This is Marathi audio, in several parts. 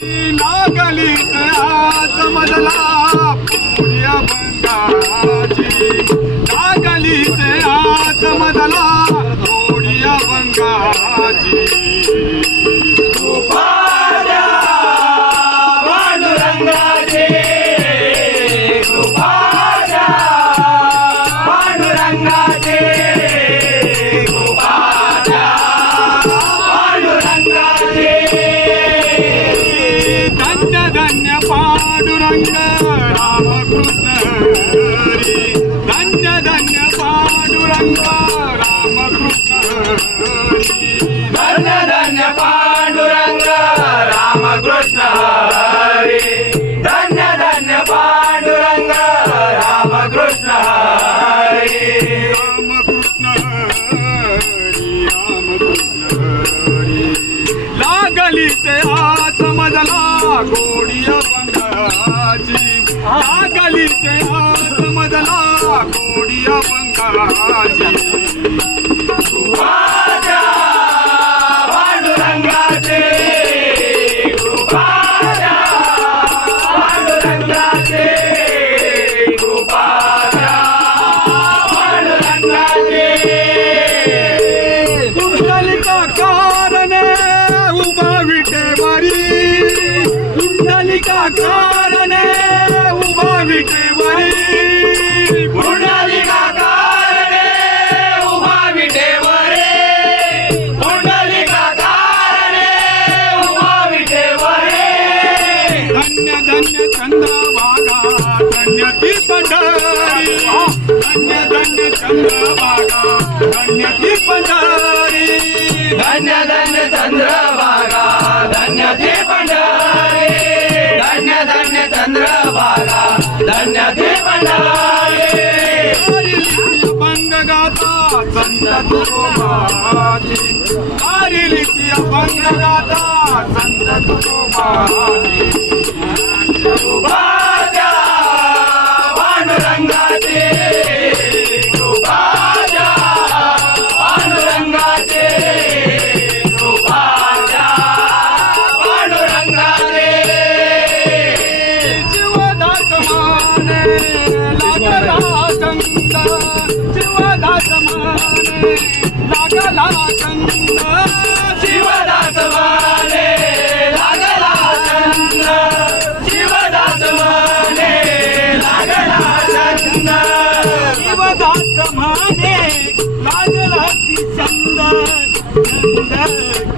लागलीत आज मजला पुण्य बंगाची लागलीत आज मजला पुण्य बंगाची कृपाद्या पांडुरंगाचे कृपाद्या पांडुरंगाचे कृपाद्या पांडुरंगाचे धन्य धन्य पांडुरंग रामकृष्ण हरी धन्य धन्य पांडुरंग रामकृष्ण हरी धन्य धन्य पांडुरंग रामकृष्ण हरी धन्य धन्य पांडुरंग रामकृष्ण हरी रामकृष्ण हरी रामकृष्ण हरी लागली ते हात मजला गोडिय बंगाची लागली ते हात मजला गोडिय बंगाची कृपाद्या पांडुरंगाचे कृपाद्या पांडुरंगाचे कृपाद्या पांडुरंगाचे कुंडलिका कारणे उभा विटेवरी कुंडलिका कारणे उभा विटेवरी पुंडलिका कारणे उभा विटेवरे पुंडलिका कारणे उभा विटेवरे धन्य धन्य चंद्रभागा धन्य ती पंढरी धन्य धन्य चंद्रभागा धन्य ती पंढरी धन्य धन्य चंद्रभागा धन्य ते पंढरी धन्य धन्य चंद्रभागा धन्य ते पंढरी अभंग गाता संत तुकोबाची हरिलिपी अभंग गाता संत तुकोबाची कृपाद्या पांडुरंगाचे कृपाद्या पांडुरंगाचे कृपाद्या पांडुरंगाचे जीवदास माने लागला चंद जीवदास माने लागला चंद शिवदास माने लागला चंद शिवदास माने लागला चंद जीवदास माने लागला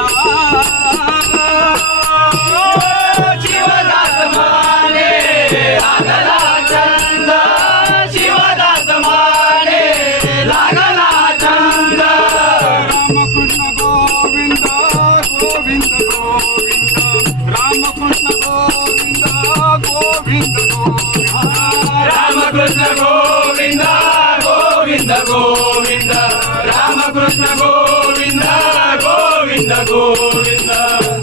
चंद शिवदास माने लागला चंद शिवदास माने लागला चंद रामकृष्ण गोविंद गोविंद गोविंद रामकृष्ण गोविंद गोविंद गोविंद रामकृष्ण गोविंद गोविंद गोविंद रामकृष्ण गोविंद गोविंद गोविंद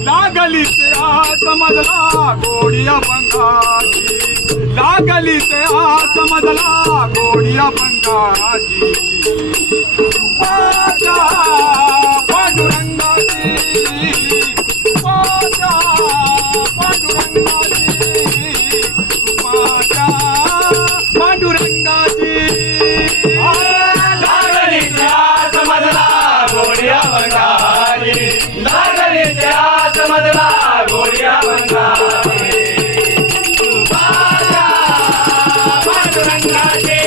लागली ते हात मजला गोडिया बंगाची लागली ते हात मजला गोडिया बंगाची पाजा पांडुरंगाची पाजा पांडुरंगाची पाजा पांडुरंगाची लागलीच्या समजला गोडिया बंगाली लागलीच्या समजला गोडिया बंगाली पांडुरंगाचे